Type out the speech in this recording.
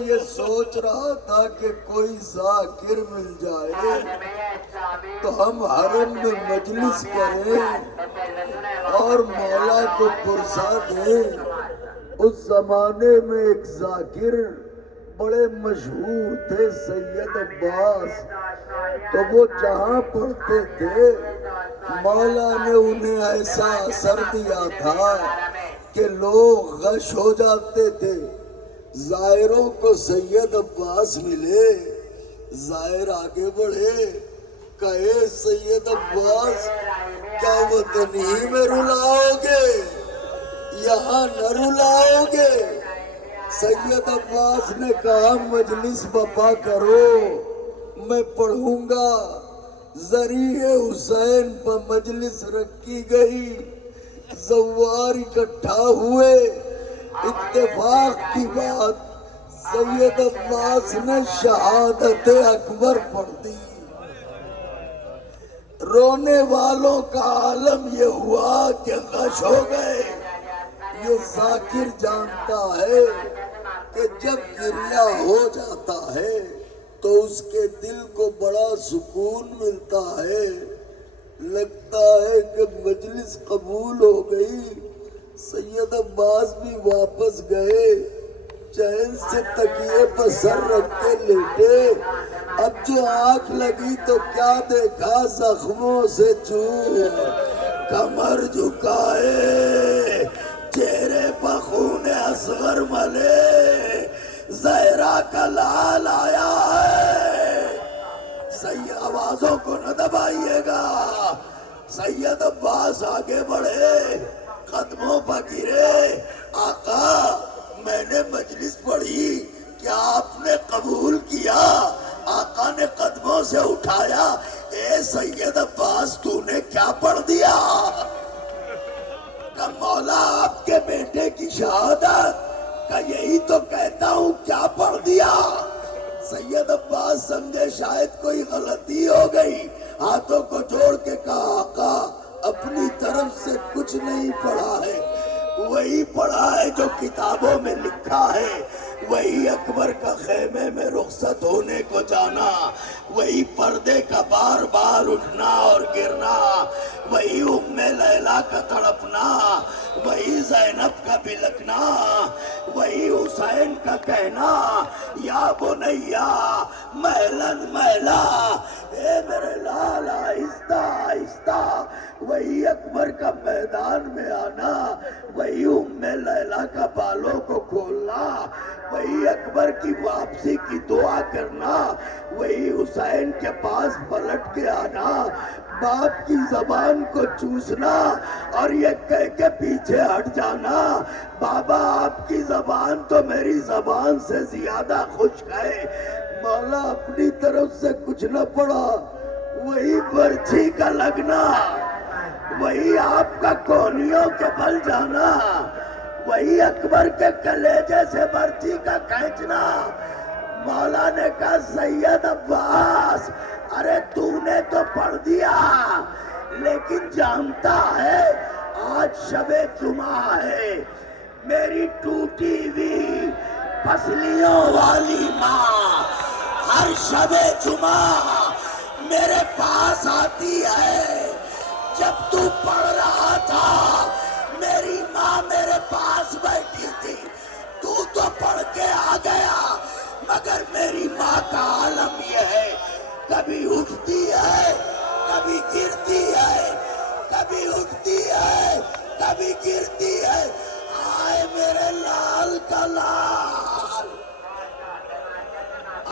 یہ سوچ رہا تھا کہ کوئی ذاکر مل جائے تو ہم حرم میں مجلس کریں اور مولا کو پرسا دیں۔ اس زمانے میں ایک ذاکر بڑے مشہور تھے، سید عباس، تو وہ جہاں پڑھتے تھے مولا نے انہیں ایسا اثر دیا تھا کہ لوگ غش ہو جاتے تھے۔ زائروں کو سید عباس ملے، زائر آگے بڑھے، کہے سید عباس کیا وطن ہی میں رلاؤ گے، یہاں نہ رلاؤ گے؟ سید عباس نے کہا مجلس بپا کرو، میں پڑھوں گا۔ ذریعہ حسین پر مجلس رکھی گئی، زوار اکٹھا ہوئے۔ اتفاق کی بات سید عباس نے شہادت اکبر پڑھ دی۔ رونے والوں کا عالم یہ ہوا کہ غش ہو گئے۔ یہ ذاکر جانتا ہے کہ جب گریہ ہو جاتا ہے تو اس کے دل کو بڑا سکون ملتا ہے، لگتا ہے کہ مجلس قبول ہو گئی۔ سید عباس بھی واپس گئے، چین سے تکیے پر سر رکھ کے لیٹے۔ اب جو آنکھ لگی تو کیا دیکھا، زخموں سے چور، کمر جھکائے، چہرے پر خون اصغر ملے، زہرا کا لال آیا ہے۔ صحیح آوازوں کو نہ دبائیے گا۔ سید عباس آگے بڑھے، قدموں پر گرے، آقا میں نے مجلس پڑھی، کیا آپ نے قبول کیا؟ آقا نے قدموں سے اٹھایا، اے سید عباس تو نے کیا پڑھ دیا؟ کہ مولا آپ کے بیٹے کی شہادت، کہ یہی تو کہتا ہوں، کیا پڑھ دیا؟ سید عباس سمجھے شاید کوئی غلطی ہو گئی، ہاتھوں کو جوڑ کے کہا آقا اپنی طرف سے کچھ نہیں پڑھا ہے، وہی پڑھا ہے جو کتابوں میں لکھا ہے، وہی اکبر کا خیمے میں رخصت ہونے کو جانا، وہی پردے کا بار بار اٹھنا اور گرنا، وہی ام لیلا کا تڑپنا، وہی زینب کا بلکنا، وہی حسین کا کہنا یا بنیا محلن محلا، اے میرے لال آہستہ آہستہ، وہی اکبر کا میدان میں آنا، وہی ام لیلا کا بالوں کو کھولنا، وہی اکبر کی واپسی کی دعا کرنا، وہی حسین کے پاس پلٹ کے آنا، باپ کی زبان کو چوسنا اور یہ کہہ کے پیچھے ہٹ جانا، بابا آپ کی زبان تو میری زبان سے زیادہ خشک ہے۔ مولا اپنی طرف سے کچھ نہ پڑا، وہی برچھی کا لگنا، وہی آپ کا کونیوں کے بل جانا، وہی اکبر کے کلیجے سے برچھی کا کھینچنا۔ مولا نے کہا سید عباس ارے تو نے تو پڑھ دیا، لیکن جانتا ہے آج شب جمعہ ہے، میری ٹوٹی ہوئی پسلیوں والی ماں ہر شب جمعہ میرے پاس آتی ہے۔ جب تو پڑھ رہا تھا میری ماں میرے پاس بیٹھی تھی، تو پڑھ کے آ گیا، مگر میری ماں کا عالم یہ ہے، کبھی اٹھتی ہے کبھی گرتی ہے، کبھی اٹھتی ہے کبھی گرتی ہے۔ آئے میرے لال کا لال۔